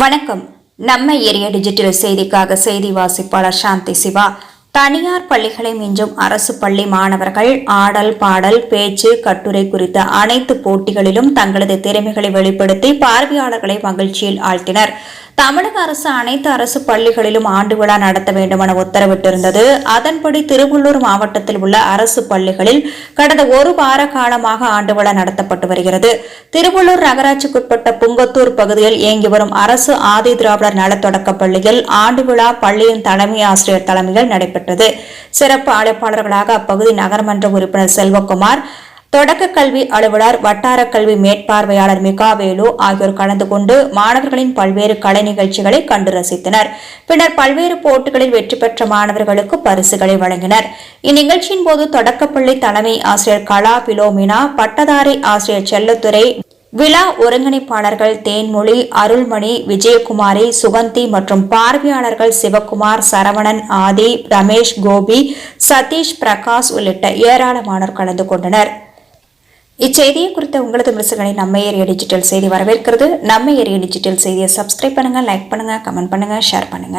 வணக்கம். நம்ம area digital செய்திக்காக செய்தி வாசிப்பாளர் சாந்தி சிவா. தனியார் பள்ளிகளை மிஞ்சும் அரசு பள்ளி மாணவர்கள் ஆடல் பாடல் பேச்சு கட்டுரை குறித்த அனைத்து போட்டிகளிலும் தங்களது திறமைகளை வெளிப்படுத்தி பார்வையாளர்களை மகிழ்ச்சியில் ஆழ்த்தினர். தமிழக அரசு அனைத்து அரசு பள்ளிகளிலும் ஆண்டு விழா நடத்த வேண்டுமென உத்தரவிட்டிருந்தது. அதன்படி திருவள்ளூர் மாவட்டத்தில் உள்ள அரசு பள்ளிகளில் கடந்த ஒரு வார காலமாக ஆண்டு விழா நடத்தப்பட்டு வருகிறது. திருவள்ளூர் நகராட்சிக்குட்பட்ட புங்கத்தூர் பகுதியில் இயங்கி வரும் அரசு ஆதி திராவிடர் நல தொடக்கப் பள்ளியில் ஆண்டு விழா பள்ளியின் தலைமை ஆசிரியர் தலைமையில் நடைபெற்றது. சிறப்பு அழைப்பாளர்களாக அப்பகுதி நகர்மன்ற உறுப்பினர் செல்வகுமார் தொடக்க கல்வி அலுவலர் வட்டார கல்வி மேற்பார்வையாளர் மிகாவேலு ஆகியோர் கலந்து கொண்டு மாணவர்களின் பல்வேறு கலை நிகழ்ச்சிகளை கண்டு ரசித்தனர். பின்னர் பல்வேறு போட்டிகளில் வெற்றி பெற்ற மாணவர்களுக்கு பரிசுகளை வழங்கினர். இந்நிகழ்ச்சியின் போது தொடக்கப்பள்ளி தலைமை ஆசிரியர் கலா பிலோமினா பட்டதாரி ஆசிரியர் செல்லத்துறை விழா ஒருங்கிணைப்பாளர்கள் தேன்மொழி அருள்மணி விஜயகுமாரி சுகந்தி மற்றும் பார்வையாளர்கள் சிவகுமார் சரவணன் ஆதி ரமேஷ் கோபி சதீஷ் பிரகாஷ் உள்ளிட்ட ஏராளமானோர் கலந்து கொண்டனர். இச்செய்தியை குறித்த உங்களது விமர்சனங்களை நம்ம ஏரியா டிஜிட்டல் செய்தி வரவேற்கிறது. நம்ம ஏரியா டிஜிட்டல் செய்தியை சப்ஸ்கிரைப் பண்ணுங்க லைக் பண்ணுங்க கமெண்ட் பண்ணுங்க ஷேர் பண்ணுங்க.